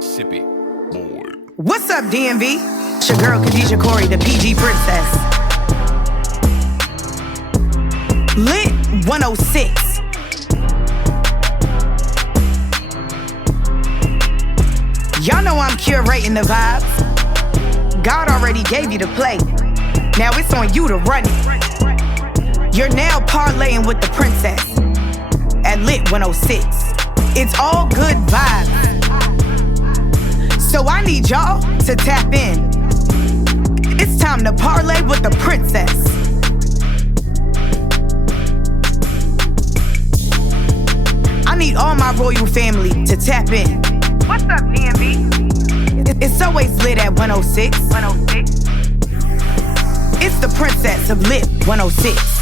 Sippy boy. What's up, DMV? It's your girl, KHADIJAH CORRIE, the PG princess. LIT106. Y'all know I'm curating the vibes. God already gave you the play. Now it's on you to run it. You're now parlaying with the princess at LIT106. It's all good vibes. So I need y'all to tap in. It's time to parlay with the princess. I need all my royal family to tap in. What's up, DMV? It's always lit at 106. 106. It's the princess of Lit 106.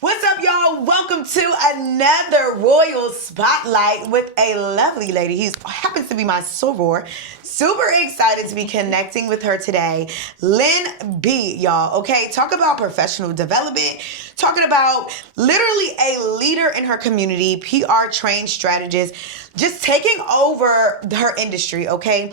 What's up, y'all? Welcome to another Royal Spotlight with a lovely lady who happens to be my soror. Super excited to be connecting with her today. Lynbea, y'all, okay? Talk about professional development. Talking about literally a leader in her community, PR trained strategist, just taking over her industry, okay?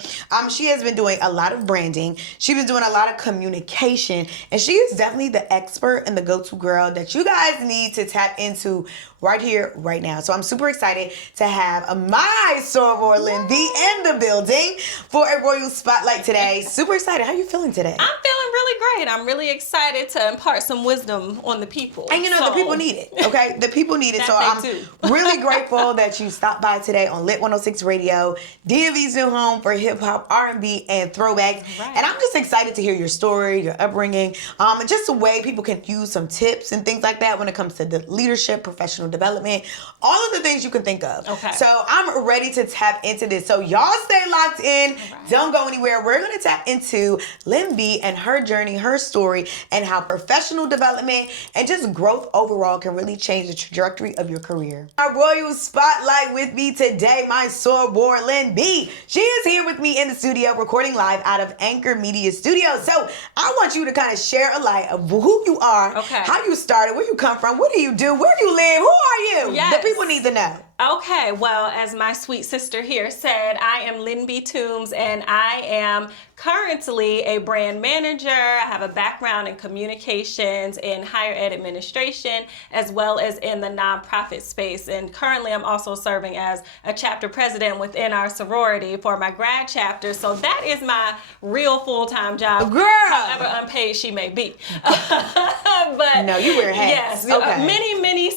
She has been doing a lot of branding. She's been doing a lot of communication, and she is definitely the expert and the go-to girl that you guys need to tap into right here, right now. So I'm super excited to have my soror Lynbea in the building for a Royal Spotlight today. Super excited. How you feeling today? I'm feeling really great. I'm really excited to impart some wisdom on the people. And you know, the people need it, okay? The people need it. So I'm really grateful that you stopped by today on Lit 106 Radio, DMV's new home for hip hop, R&B, and throwbacks. Right. And I'm just excited to hear your story, your upbringing, and just the way people can use some tips and things like that when it comes to the leadership, professional development, all of the things you can think of. Okay. So I'm ready to tap into this. So y'all stay locked in. Right. Don't go anywhere. We're going to tap into Lynbea and her journey, her story, and how professional development and just growth overall can really change the trajectory of your career. Our Royal Spotlight with me today, my soror Lynbea. She is here with me in the studio recording live out of Anchor Media Studios. So I want you to kind of share a light of who you are, how you started, where you come from, what do you do, where do you live, who are you? Yes. The people need to know. Okay, well, as my sweet sister here said, I am Lynbea Toombs, and I am currently a brand manager. I have a background in communications and higher ed administration, as well as in the nonprofit space. And currently, I'm also serving as a chapter president within our sorority for my grad chapter. So that is my real full-time job, girl, however unpaid she may be. But no, you wear hats. Yes,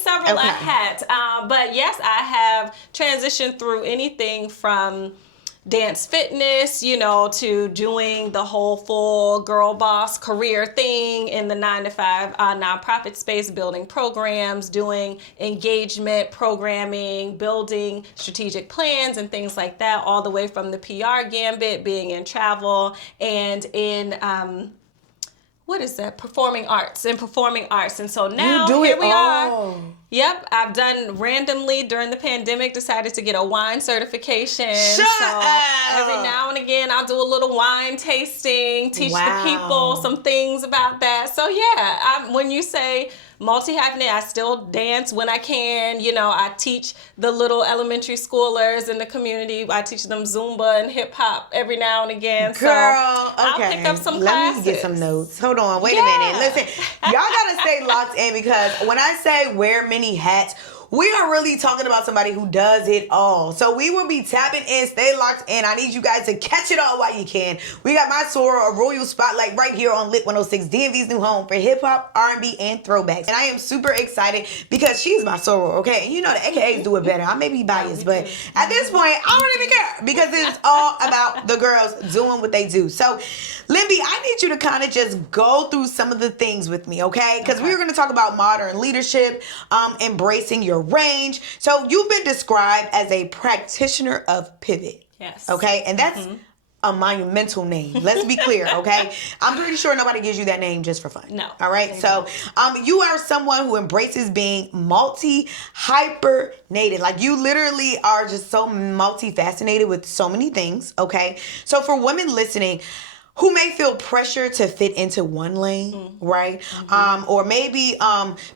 several hats. But yes, I have transitioned through anything from dance fitness, to doing the whole full girl boss career thing in the 9-to-5 nonprofit space, building programs, doing engagement programming, building strategic plans and things like that, all the way from the PR gambit, being in travel and in performing arts. And so now here we are. Yep, I've done randomly during the pandemic, decided to get a wine certification. Shut up! Every now and again, I'll do a little wine tasting, teach the people some things about that. So yeah, when you say multi-hyphenate, I still dance when I can. I teach the little elementary schoolers in the community. I teach them Zumba and hip hop every now and again. Girl, I'll pick up some classes. Let me get some notes. Hold on, wait a minute. Listen, y'all gotta stay locked in, because when I say wear many hats, we are really talking about somebody who does it all. So we will be tapping in. Stay locked in. I need you guys to catch it all while you can. We got my soror, a Royal Spotlight, right here on Lit 106, DMV's new home for hip hop, R&B, and throwbacks. And I am super excited because she's my soror, okay? And you know the AKAs do it better. I may be biased, but at this point, I don't even care, because it's all about the girls doing what they do. So, Lynbea, I need you to kind of just go through some of the things with me, okay? Because we're going to talk about modern leadership, embracing your range. So you've been described as a practitioner of pivot. Yes. Okay? And that's a monumental name. Let's be clear, okay? I'm pretty sure nobody gives you that name just for fun. No. All right? So you are someone who embraces being multi-hyphenated. Like, you literally are just so multifaceted with so many things, okay? So for women listening, who may feel pressure to fit into one lane, right? Or maybe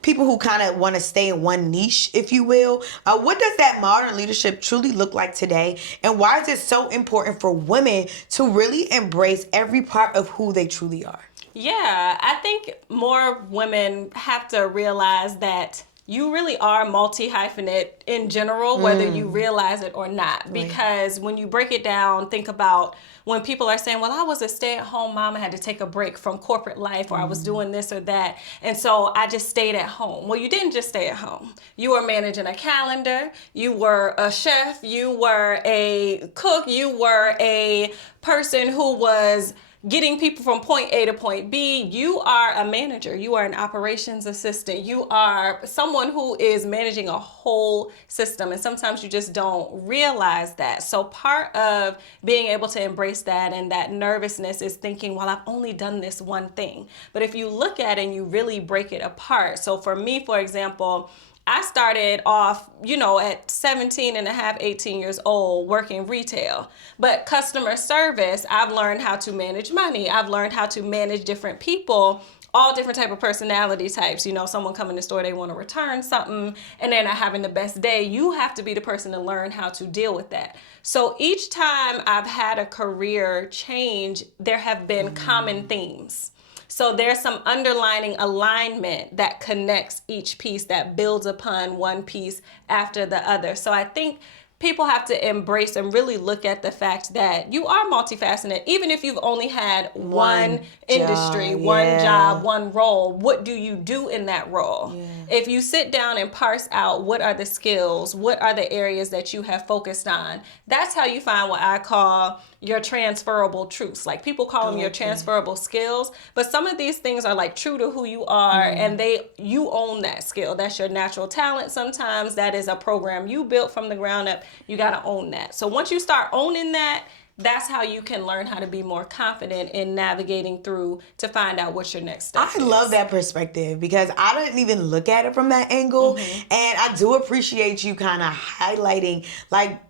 people who kind of want to stay in one niche, if you will. What does that modern leadership truly look like today? And why is it so important for women to really embrace every part of who they truly are? Yeah, I think more women have to realize that you really are multi-hyphenate in general, whether you realize it or not. Because when you break it down, think about when people are saying, well, I was a stay-at-home mom, I had to take a break from corporate life, or I was doing this or that, and so I just stayed at home. Well, you didn't just stay at home. You were managing a calendar, you were a chef, you were a cook, you were a person who was getting people from point A to point B. You are a manager. You are an operations assistant. You are someone who is managing a whole system. And sometimes you just don't realize that. So part of being able to embrace that and that nervousness is thinking, well, I've only done this one thing. But if you look at it and you really break it apart. So for me, for example, I started off, at 17 and a half, 18 years old working retail. But customer service, I've learned how to manage money. I've learned how to manage different people, all different type of personality types. Someone come in the store, they want to return something and they're not having the best day. You have to be the person to learn how to deal with that. So each time I've had a career change, there have been common themes. So there's some underlining alignment that connects each piece, that builds upon one piece after the other. So I think people have to embrace and really look at the fact that you are multifaceted. Even if you've only had one industry, one job, one role, what do you do in that role? Yeah. If you sit down and parse out what are the skills, what are the areas that you have focused on, that's how you find what I call your transferable truths. Like people call them your transferable skills, but some of these things are like true to who you are, and you own that skill. That's your natural talent. Sometimes that is a program you built from the ground up. You got to own that. So once you start owning that, that's how you can learn how to be more confident in navigating through to find out what your next step is. I love that perspective because I didn't even look at it from that angle. And I do appreciate you kind of highlighting, like,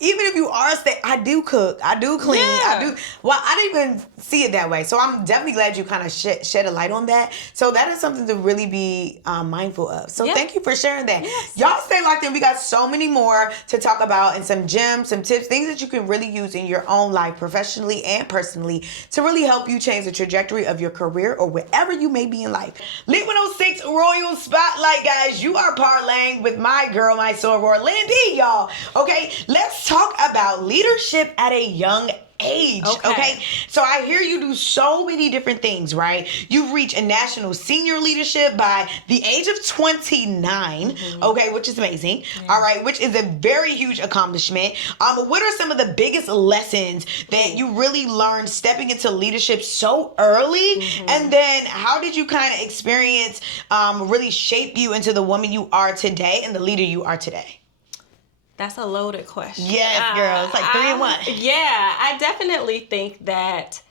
even if you are I do cook, I do clean, I didn't even see it that way. So I'm definitely glad you kind of shed a light on that. So that is something to really be mindful of. So thank you for sharing that. Yes. Y'all stay locked in. We got so many more to talk about and some gems, some tips, things that you can really use in your own life, professionally and personally, to really help you change the trajectory of your career or wherever you may be in life. LIT106 Royal Spotlight, guys. You are parlaying with my girl, my soror, Lynbea, y'all. Okay, let's talk about leadership at a young age. Okay. So I hear you do so many different things, right? You've reached a national senior leadership by the age of 29. Okay, which is amazing. All right, which is a very huge accomplishment. What are some of the biggest lessons that you really learned stepping into leadership so early? And then how did you kind of experience really shape you into the woman you are today and the leader you are today? That's a loaded question. Yes, girl. It's like 3 in 1. Yeah, I definitely think that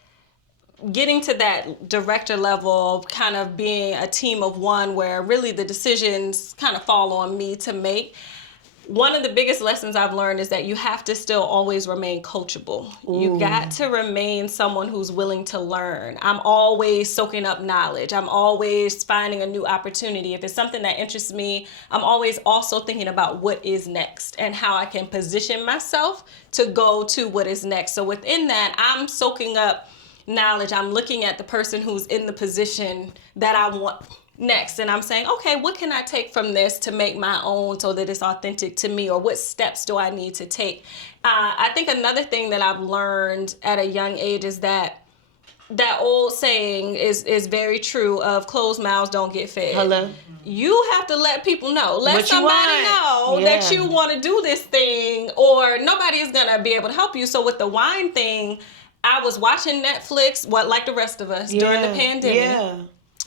getting to that director level, kind of being a team of one where really the decisions kind of fall on me to make. One of the biggest lessons I've learned is that you have to still always remain coachable. You got to remain someone who's willing to learn. I'm always soaking up knowledge. I'm always finding a new opportunity. If it's something that interests me, I'm always also thinking about what is next and how I can position myself to go to what is next. So within that, I'm soaking up knowledge. I'm looking at the person who's in the position that I want next, and I'm saying, okay, what can I take from this to make my own so that it's authentic to me, or what steps do I need to take? I think another thing that I've learned at a young age is that old saying is very true of closed mouths don't get fed. Hello. You have to let people know. Let somebody know that you want to do this thing, or nobody is going to be able to help you. So with the wine thing, I was watching Netflix, like the rest of us, during the pandemic. Yeah.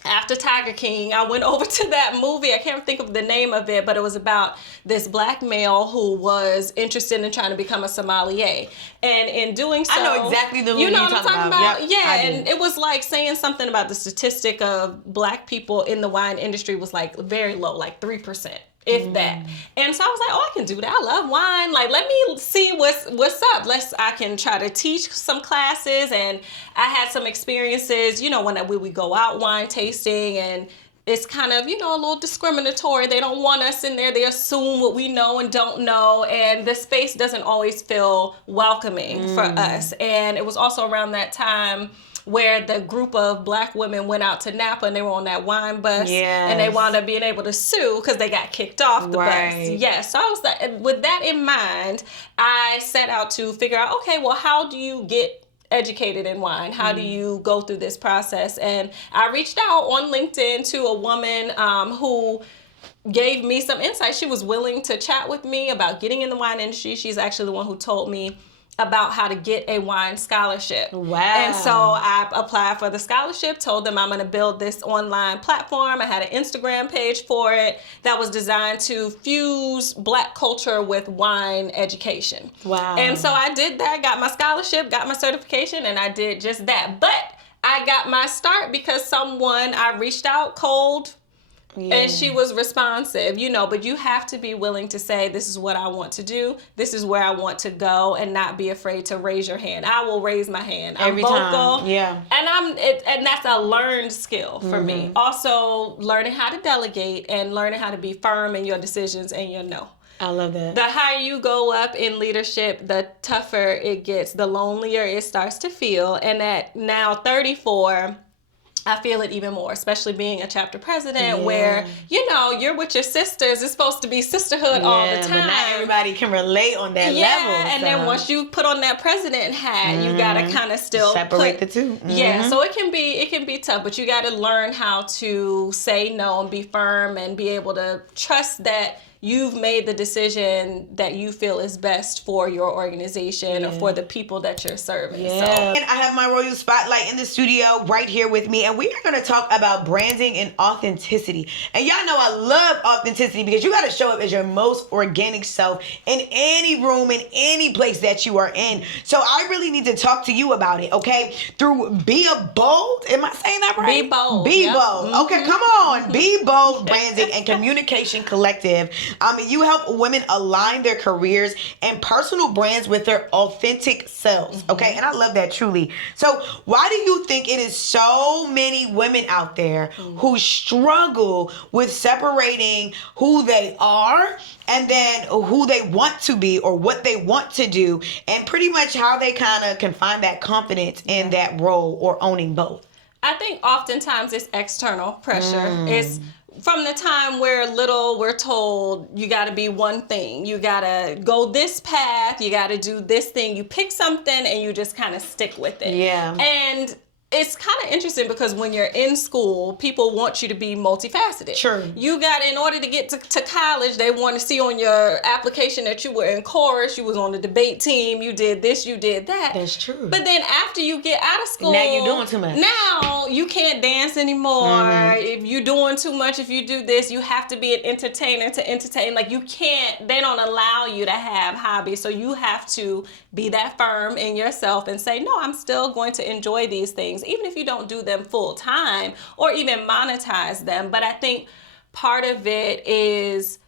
After Tiger King, I went over to that movie. I can't think of the name of it, but it was about this black male who was interested in trying to become a sommelier. And in doing so, I know exactly the movie you're talking about. Yep, yeah, and it was like saying something about the statistic of black people in the wine industry was like very low, like 3%. if that. And so I was like, oh, I can do that. I love wine. Like, let me see what's up. I can try to teach some classes. And I had some experiences, you know, when we go out wine tasting, and it's kind of, you know, a little discriminatory. They don't want us in there. They assume what we know and don't know. And the space doesn't always feel welcoming for us. And it was also around that time where the group of Black women went out to Napa and they were on that wine bus. Yes. And they wound up being able to sue because they got kicked off the bus. Yes. So I was like, with that in mind, I set out to figure out, okay, well, how do you get educated in wine? How do you go through this process? And I reached out on LinkedIn to a woman who gave me some insight. She was willing to chat with me about getting in the wine industry. She's actually the one who told me about how to get a wine scholarship. Wow. And so I applied for the scholarship, told them I'm going to build this online platform. I had an Instagram page for it that was designed to fuse Black culture with wine education. Wow. And so I did that, got my scholarship, got my certification, and I did just that. But I got my start because I reached out cold, and she was responsive, you know, but you have to be willing to say, this is what I want to do. This is where I want to go, and not be afraid to raise your hand. I will raise my hand. I'm vocal. Time. Yeah. And that's a learned skill for me. Also, learning how to delegate and learning how to be firm in your decisions and your no. I love that. The higher you go up in leadership, the tougher it gets, the lonelier it starts to feel. And at now 34, I feel it even more, especially being a chapter president where, you know, you're with your sisters. It's supposed to be sisterhood all the time. But not everybody can relate on that level. Yeah, and then once you put on that president hat, you got to kind of still separate the two. Yeah, so it can be tough, but you got to learn how to say no and be firm and be able to trust that you've made the decision that you feel is best for your organization or for the people that you're serving. Yeah. So. And I have my Royal Spotlight in the studio right here with me, and we are going to talk about branding and authenticity. And y'all know I love authenticity because you got to show up as your most organic self in any room, in any place that you are in. So I really need to talk to you about it, okay? Through BeaBold. Am I saying that right? BeaBold. BeaBold. Yep. Okay, come on. BeaBold Branding and Communication Collective. You help women align their careers and personal brands with their authentic selves, okay? And I love that truly. So why do you think it is so many women out there who struggle with separating who they are and then who they want to be or what they want to do, and pretty much how they kind of can find that confidence in that role or owning both? I think oftentimes it's external pressure. It's from the time we're little, we're told you got to be one thing. You got to go this path. You got to do this thing. You pick something and you just kind of stick with it. Yeah. And it's kind of interesting because when you're in school, people want you to be multifaceted. Sure. You got, in order to get to college, they want to see on your application that you were in chorus, you was on the debate team, you did this, you did that. That's true. But then after you get out of school, now you're doing too much. Now you can't dance anymore. If you're doing too much, if you do this, you have to be an entertainer to entertain. Like, you can't, they don't allow you to have hobbies. So you have to be that firm in yourself and say, no, I'm still going to enjoy these things, even if you don't do them full time or even monetize them. But I think part of it is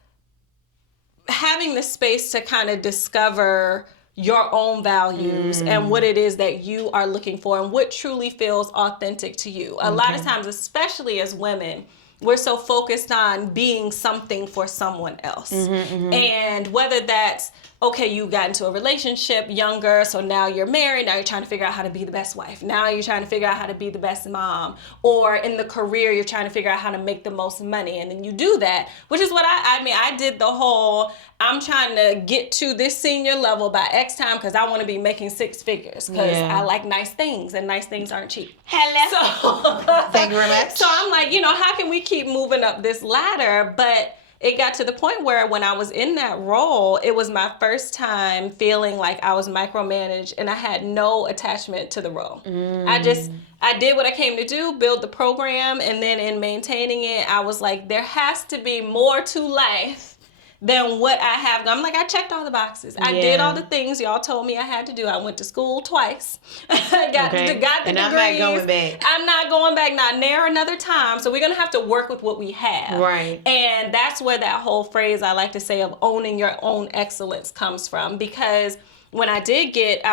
having the space to kind of discover your own values and what it is that you are looking for and what truly feels authentic to you. A lot of times, especially as women, we're so focused on being something for someone else. And whether that's, okay, you got into a relationship younger, so now you're married, now you're trying to figure out how to be the best wife. Now you're trying to figure out how to be the best mom. Or in the career, you're trying to figure out how to make the most money. And then you do that, which is what I did the whole, I'm trying to get to this senior level by X time because I want to be making six figures because I like nice things and nice things aren't cheap. Hello. So, thank you very much. So I'm like, how can we keep moving up this ladder? But it got to the point where when I was in that role, it was my first time feeling like I was micromanaged and I had no attachment to the role. I did what I came to do, build the program, and then in maintaining it, I was like, there has to be more to life than what I have. I'm like, I checked all the boxes. I did all the things y'all told me I had to do. I went to school twice. got the degrees. And I'm not going back. I'm not going back, not near another time. So we're going to have to work with what we have. Right. And that's where that whole phrase I like to say of owning your own excellence comes from, because when I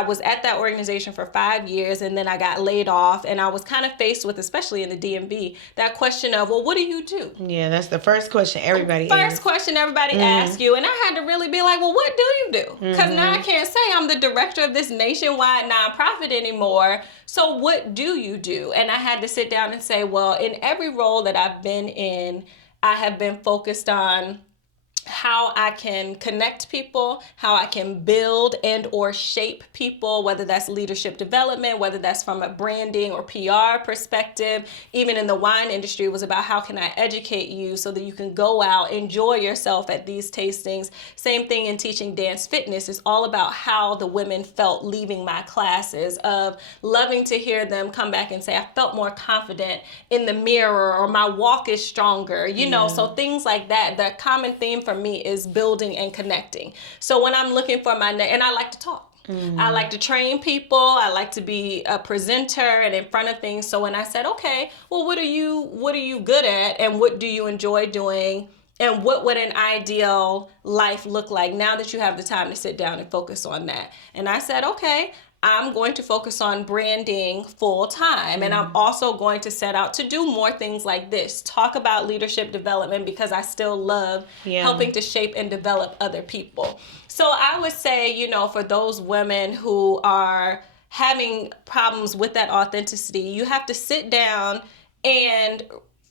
was at that organization for 5 years, and then I got laid off, and I was kind of faced with, especially in the DMV, that question of, well, what do you do? Yeah, that's the first question everybody asks you. And I had to really be like, well, what do you do? Because now I can't say I'm the director of this nationwide nonprofit anymore. So what do you do? And I had to sit down and say, well, in every role that I've been in, I have been focused on how I can connect people, how I can build and or shape people, whether that's leadership development, whether that's from a branding or PR perspective. Even in the wine industry, it was about how can I educate you so that you can go out, enjoy yourself at these tastings. Same thing in teaching dance fitness. It's all about how the women felt leaving my classes, of loving to hear them come back and say, I felt more confident in the mirror, or my walk is stronger, you know, so things like that. The common theme for me is building and connecting. So when I'm looking for and I like to talk. I like to train people. I like to be a presenter and in front of things. So when I said, okay, well, what are you good at, and what do you enjoy doing, and what would an ideal life look like now that you have the time to sit down and focus on that? And I said, okay, I'm going to focus on branding full time. And I'm also going to set out to do more things like this. Talk about leadership development, because I still love helping to shape and develop other people. So I would say, you know, for those women who are having problems with that authenticity, you have to sit down and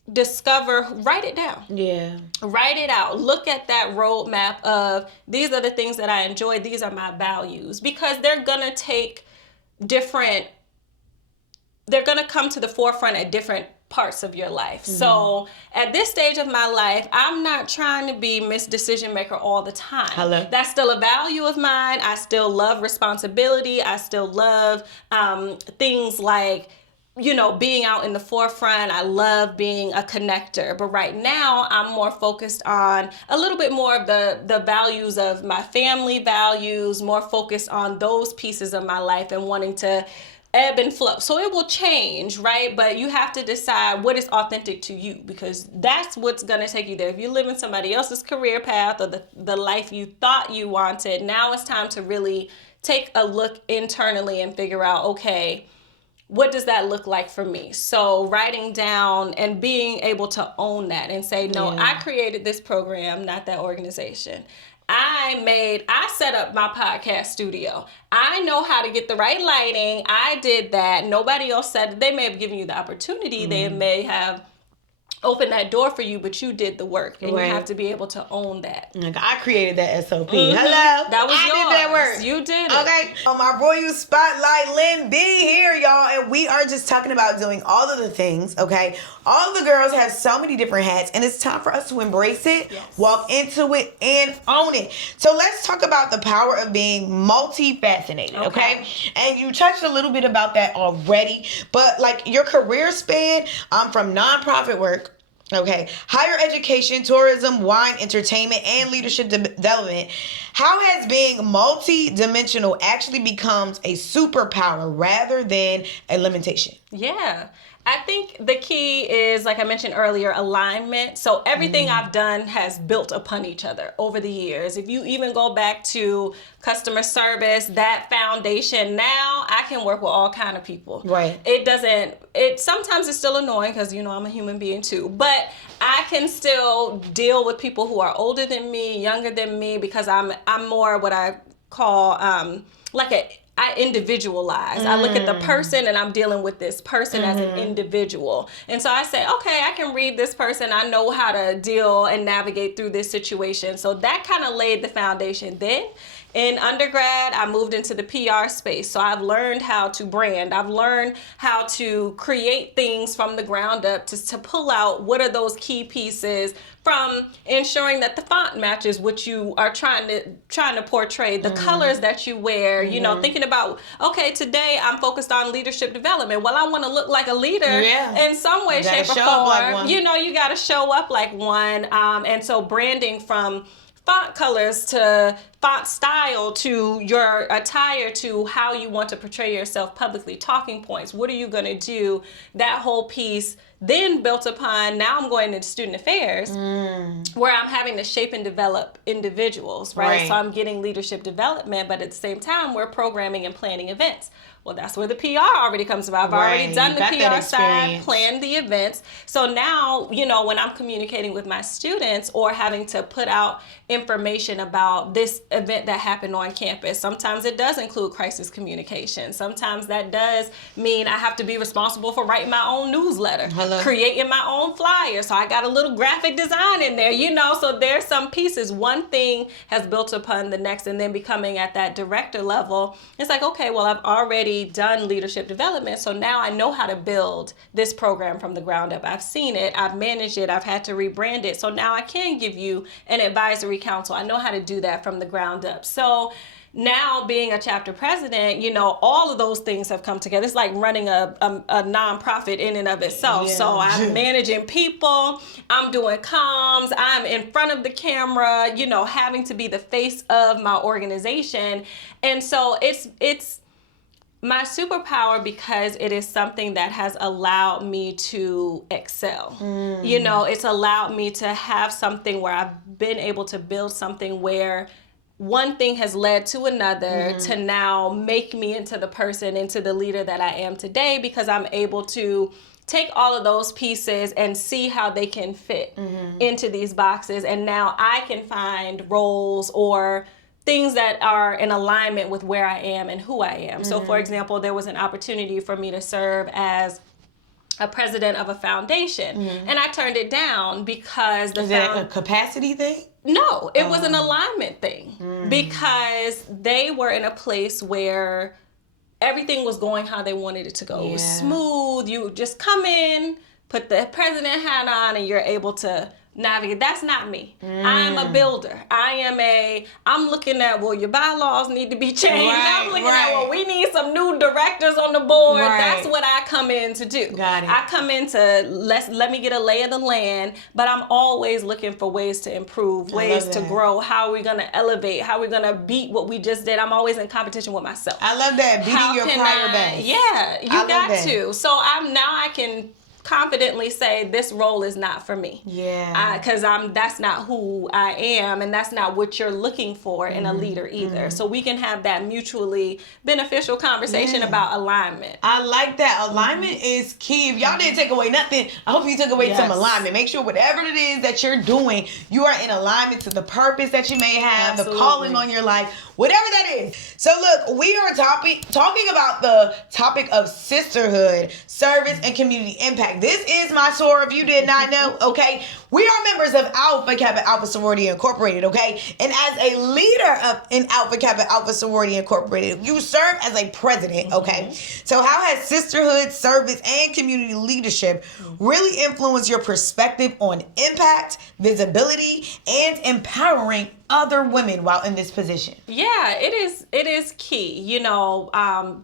write it down. Yeah. Write it out. Look at that roadmap of, these are the things that I enjoy. These are my values, because they're going to come to the forefront at different parts of your life. So at this stage of my life, I'm not trying to be Miss Decision Maker all the time. Hello. That's still a value of mine. I still love responsibility. I still love things like, you know, being out in the forefront. I love being a connector. But right now, I'm more focused on a little bit more of the values of my family values, more focused on those pieces of my life and wanting to ebb and flow. So it will change, right? But you have to decide what is authentic to you, because that's what's going to take you there. If you live in somebody else's career path or the life you thought you wanted, now it's time to really take a look internally and figure out, okay, what does that look like for me? So writing down and being able to own that and say, no, I created this program, not that organization. I set up my podcast studio. I know how to get the right lighting. I did that. Nobody else said it. They may have given you the opportunity. They may have open that door for you, but you did the work, and you have to be able to own that. Like, I created that SOP. Hello, that was yours. I did that work. You did it. Okay, on my Royal Spotlight, Lynbea here, y'all, and we are just talking about doing all of the things. Okay, all the girls have so many different hats, and it's time for us to embrace it, walk into it, and own it. So let's talk about the power of being multi-hyphenate. Okay, and you touched a little bit about that already, but like your career span, from nonprofit work. Okay, higher education, tourism, wine, entertainment, and leadership development. How has being multi-dimensional actually becomes a superpower rather than a limitation? Yeah. I think the key is, like I mentioned earlier, alignment. So everything I've done has built upon each other over the years. If you even go back to customer service, that foundation, now I can work with all kind of people. Right. Sometimes it's still annoying because, you know, I'm a human being too. But I can still deal with people who are older than me, younger than me, because I'm more what I call I individualize. I look at the person and I'm dealing with this person as an individual. And so I say, okay, I can read this person. I know how to deal and navigate through this situation. So that kind of laid the foundation. Then in undergrad, I moved into the PR space. So I've learned how to brand. I've learned how to create things from the ground up to pull out what are those key pieces, from ensuring that the font matches what you are trying to portray, the colors that you wear, you know, thinking about, okay, today I'm focused on leadership development. Well, I want to look like a leader in some way, shape, or form. You know, you got to show up like one. And so branding from font colors to font style to your attire to how you want to portray yourself publicly, talking points. What are you going to do? That whole piece then built upon, now I'm going into student affairs where I'm having to shape and develop individuals, right? So I'm getting leadership development, but at the same time, we're programming and planning events. Well, that's where the PR already comes about. I've already done the PR side, planned the events. So now, you know, when I'm communicating with my students or having to put out information about this event that happened on campus, sometimes it does include crisis communication. Sometimes that does mean I have to be responsible for writing my own newsletter, creating my own flyer. So I got a little graphic design in there, you know, so there's some pieces. One thing has built upon the next, and then becoming at that director level, it's like, okay, well, I've already done leadership development, so now I know how to build this program from the ground up. I've seen it, I've managed it, I've had to rebrand it, so now I can give you an advisory council. I know how to do that from the ground up. So now being a chapter president, you know, all of those things have come together. It's like running a nonprofit in and of itself. Yeah. So I'm managing people, I'm doing comms, I'm in front of the camera, you know, having to be the face of my organization. And so it's my superpower because it is something that has allowed me to excel. You know, it's allowed me to have something where I've been able to build something where one thing has led to another to now make me into the person, into the leader that I am today, because I'm able to take all of those pieces and see how they can fit into these boxes. And now I can find roles or things that are in alignment with where I am and who I am. So for example, there was an opportunity for me to serve as a president of a foundation, and I turned it down because Is that a capacity thing? No, it was an alignment thing because they were in a place where everything was going how they wanted it to go. It was smooth. You just come in, put the president hat on, and you're able to navigate. That's not me. I'm a builder. I'm looking at, well, your bylaws need to be changed. I'm looking at, well, we need some new directors on the board. That's what I come in to do. Got it. I come in to let me get a lay of the land, but I'm always looking for ways to improve, ways to grow. How are we going to elevate? How are we going to beat what we just did? I'm always in competition with myself. I love that. Beating your prior best. Yeah, you got to. So I can confidently say this role is not for me. Yeah. Because that's not who I am, and that's not what you're looking for in a leader either. So we can have that mutually beneficial conversation about alignment. I like that. Alignment is key. If y'all didn't take away nothing, I hope you took away some alignment. Make sure whatever it is that you're doing, you are in alignment to the purpose that you may have, the calling on your life, whatever that is. So look, we are talking about the topic of sisterhood, service, and community impact. This is my soror, if you did not know, okay? We are members of Alpha Kappa Alpha Sorority Incorporated, okay? And as a leader in Alpha Kappa Alpha Sorority Incorporated, you serve as a president, okay? So how has sisterhood, service, and community leadership really influenced your perspective on impact, visibility, and empowering other women while in this position? Yeah, it is key, you know,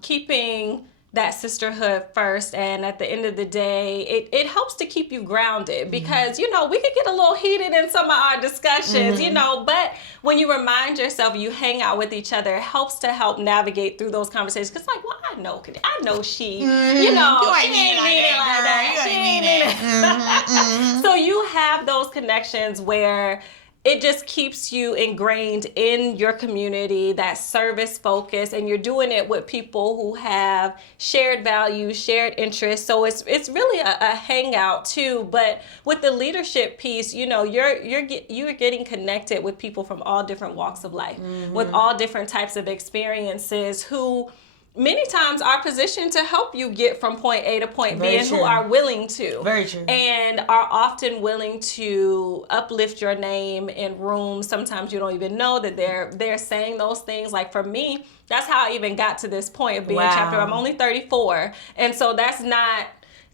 keeping that sisterhood first, and at the end of the day, it helps to keep you grounded because, you know, we could get a little heated in some of our discussions, you know, but when you remind yourself, you hang out with each other, it helps to help navigate through those conversations. Because like, well, I know she, you know, she ain't mean it like that. She ain't mean it. So you have those connections where it just keeps you ingrained in your community, that service focus, and you're doing it with people who have shared values, shared interests. So it's really a hangout too. But with the leadership piece, you know, you're getting connected with people from all different walks of life, with all different types of experiences who many times are positioned to help you get from point A to point B, and who are willing to. Very true. And are often willing to uplift your name in rooms. Sometimes you don't even know that they're saying those things. Like for me, that's how I even got to this point of being chapter. I'm only 34. And so that's not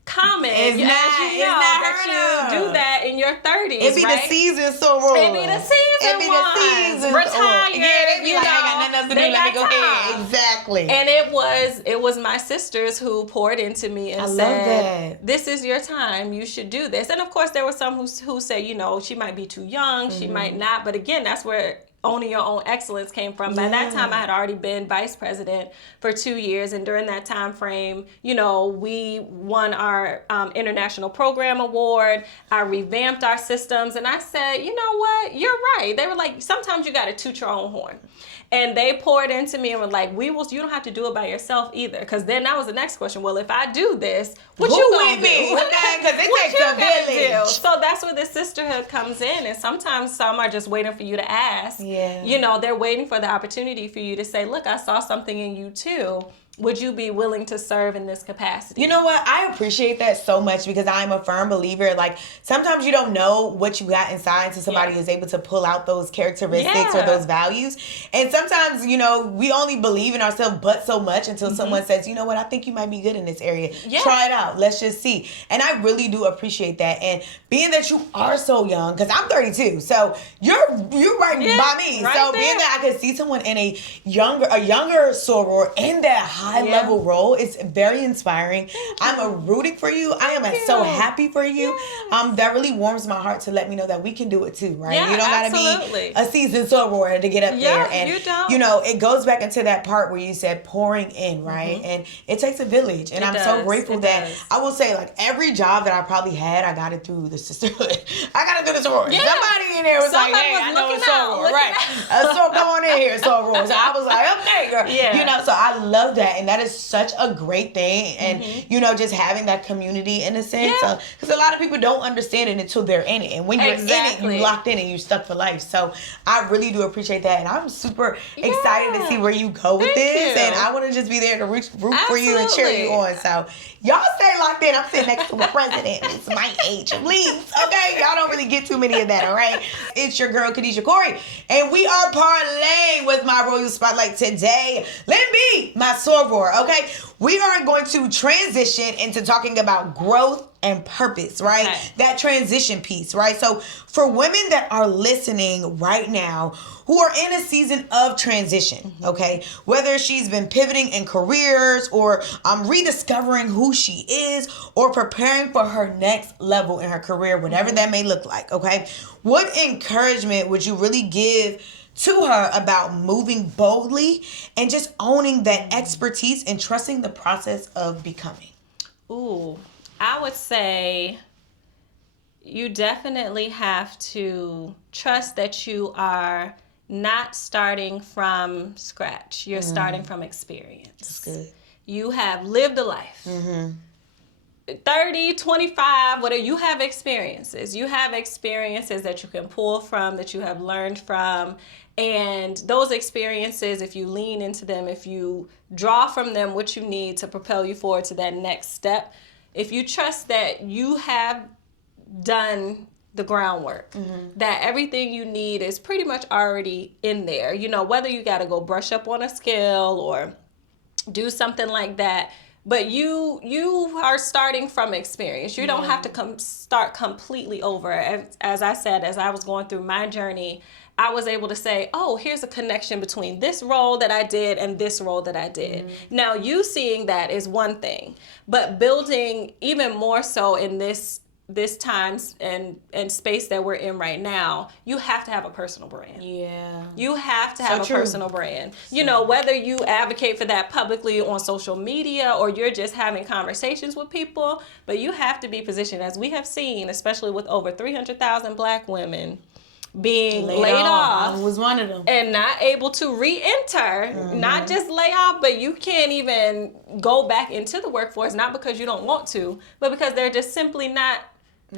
common that you do that in your 30s. It be the season soror. It be the season. Retired. Yeah, they be like, I got nothing else to do. Let me go ahead. Exactly. And it was my sisters who poured into me and said, "This is your time. You should do this." And of course, there were some who say, you know, she might be too young. She might not. But again, that's where owning your own excellence came from. By that time, I had already been vice president for 2 years, and during that time frame, you know, we won our international program award. I revamped our systems, and I said, you know what, you're right. They were like, sometimes you got to toot your own horn. And they poured into me and were like, you don't have to do it by yourself either. Because then that was the next question. Well, if I do this, what you gonna do? Because it takes a village. So that's where the sisterhood comes in. And sometimes some are just waiting for you to ask. Yeah. You know, they're waiting for the opportunity for you to say, look, I saw something in you too. Would you be willing to serve in this capacity? You know what? I appreciate that so much because I'm a firm believer. Like, sometimes you don't know what you got inside until somebody is able to pull out those characteristics or those values. And sometimes, you know, we only believe in ourselves but so much until someone says, you know what, I think you might be good in this area. Yeah. Try it out. Let's just see. And I really do appreciate that. And being that you are so young, because I'm 32, so you're right by me. Right so there. Being that I could see someone in a younger soror in that high-level role. It's very inspiring. I'm rooting for you. I am so happy for you. Yes. That really warms my heart to let me know that we can do it too, right? Yeah, you don't got to be a seasoned soror to get up there. And, you know, it goes back into that part where you said pouring in, right? And it takes a village. And I'm so grateful that I will say, like, every job that I probably had, I got it through the sisterhood. I got it through the sorority. Yeah. Somebody in there was like, hey, I know a soror, right? So come on in here, soror. So I was like, okay, girl. Yeah. You know, so I love that. And that is such a great thing. And, you know, just having that community in a sense. Because a lot of people don't understand it until they're in it. And when you're in it, you're locked in and you're stuck for life. So I really do appreciate that. And I'm super excited to see where you go with this. And I want to just be there to root for you and cheer you on. So y'all stay locked in. I'm sitting next to a president. It's my age of leaves. Okay? Y'all don't really get too many of that, all right? It's your girl, KHADIJAH Corrie. And we are parlaying with my Royal Spotlight today. Lynbea, my soror, okay? We are going to transition into talking about growth and purpose, right? Okay. That transition piece, right? So for women that are listening right now who are in a season of transition, okay? Whether she's been pivoting in careers or rediscovering who she is or preparing for her next level in her career, whatever that may look like, okay? What encouragement would you really give to her about moving boldly and just owning that expertise and trusting the process of becoming? Ooh, I would say you definitely have to trust that you are not starting from scratch. You're starting from experience. That's good. You have lived a life. 30, 25, whatever, you have experiences. You have experiences that you can pull from, that you have learned from. And those experiences, if you lean into them, if you draw from them what you need to propel you forward to that next step, if you trust that you have done the groundwork, that everything you need is pretty much already in there. You know, whether you got to go brush up on a skill or do something like that, but you are starting from experience. You don't have to start completely over. As I said, as I was going through my journey, I was able to say, oh, here's a connection between this role that I did and this role that I did. Now, you seeing that is one thing, but building even more so in this times and space that we're in right now, you have to have a personal brand. Yeah. You have to have a personal brand. You know, whether you advocate for that publicly on social media or you're just having conversations with people, but you have to be positioned, as we have seen, especially with over 300,000 Black women being laid off. I was one of them. And not able to re-enter, not just lay off, but you can't even go back into the workforce, not because you don't want to, but because they're just simply not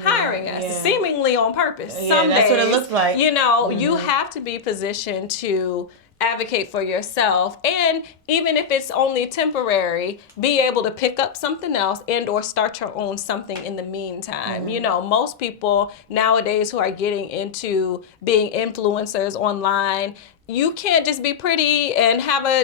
hiring us, seemingly on purpose. Some that's days, what it looks like. You know, you have to be positioned to advocate for yourself, and even if it's only temporary, be able to pick up something else and or start your own something in the meantime. You know, most people nowadays who are getting into being influencers online, you can't just be pretty and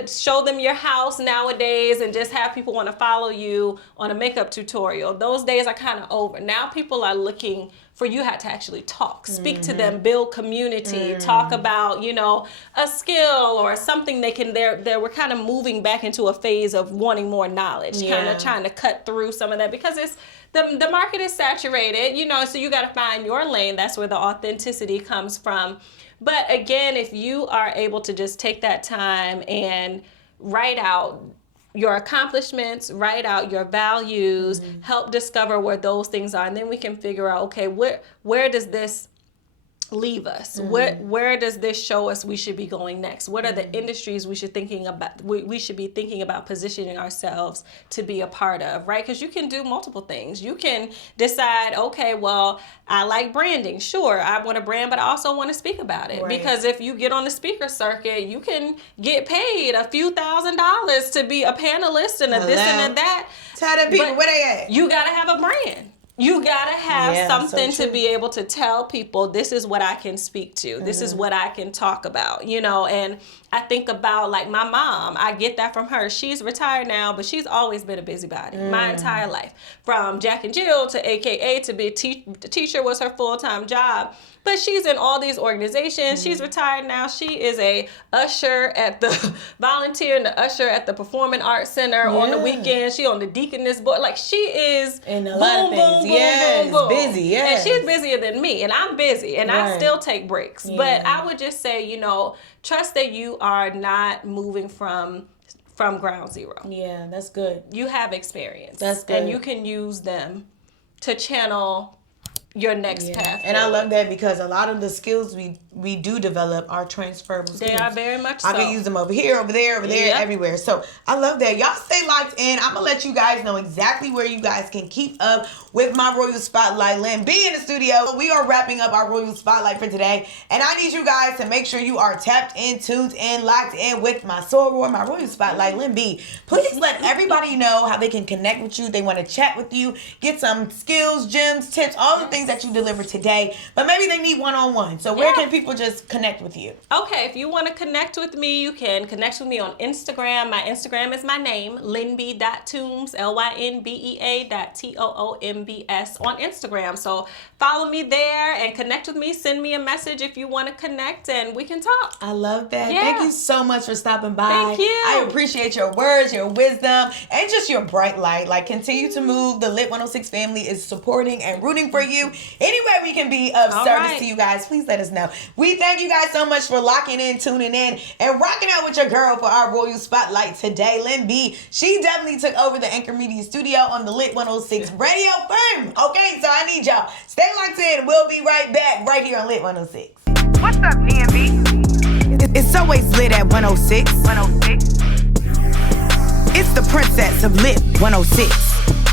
show them your house nowadays and just have people want to follow you on a makeup tutorial. Those days are kind of over. Now people are looking for you to actually talk, speak to them, build community, talk about, a skill or something we're kind of moving back into a phase of wanting more knowledge, kind of trying to cut through some of that because the market is saturated, so you got to find your lane. That's where the authenticity comes from. But again, if you are able to just take that time and write out your accomplishments, write out your values, help discover where those things are, and then we can figure out, okay, where does this leave us? Where does this show us we should be going next? What are the industries we should be thinking about positioning ourselves to be a part of, right? Because you can do multiple things. You can decide, okay, well, I like branding. Sure, I want to brand, but I also want to speak about it. Right. Because if you get on the speaker circuit, you can get paid a few $1,000s to be a panelist and a this and a that. Tell them people where they at. You got to have a brand. You got to have something to be able to tell people, this is what I can speak to. This is what I can talk about, and I think about like my mom. I get that from her. She's retired now, but she's always been a busybody my entire life. From Jack and Jill to AKA to be a teacher was her full-time job. But she's in all these organizations. She's retired now. She is a usher at the volunteer and the usher at the Performing Arts Center on the weekend. She on the deaconess board. Like she is in a lot of things. Boom. Busy. Yes. And she's busier than me, and I'm busy, and I still take breaks. Yeah. But I would just say, trust that you are not moving from ground zero. Yeah, that's good. You have experience. That's good. And you can use them to channel your next path. And I love that because a lot of the skills we do develop are transferable skills. They are very much so. I can use them over here, over there, everywhere. So I love that. Y'all stay locked in. I'm going to let you guys know exactly where you guys can keep up with my Royal Spotlight. Lynbea in the studio. We are wrapping up our Royal Spotlight for today. And I need you guys to make sure you are tapped in, tuned in, locked in with my soror, my Royal Spotlight, Lynbea. Please let everybody know how they can connect with you. They want to chat with you, get some skills, gems, tips, all the things that you delivered today. But maybe they need one-on-one. So where can people just connect with you? Okay, if you want to connect with me, you can connect with me on Instagram. My Instagram is my name, Lynbea.Toombs, LYNBEA.TOOMBS on Instagram. So follow me there and connect with me. Send me a message if you want to connect and we can talk. I love that. Yeah. Thank you so much for stopping by. Thank you. I appreciate your words, your wisdom, and just your bright light. Like, continue to move. The LIT106 family is supporting and rooting for you. Any way we can be of service to you guys, please let us know. We thank you guys so much for locking in, tuning in, and rocking out with your girl for our Royal Spotlight today, Lynbea. She definitely took over the Anchor Media studio on the LIT106 radio firm. Okay, so I need y'all. Stay locked in. We'll be right back right here on LIT106. What's up, DMV? It's always lit at 106. 106. It's the princess of LIT106.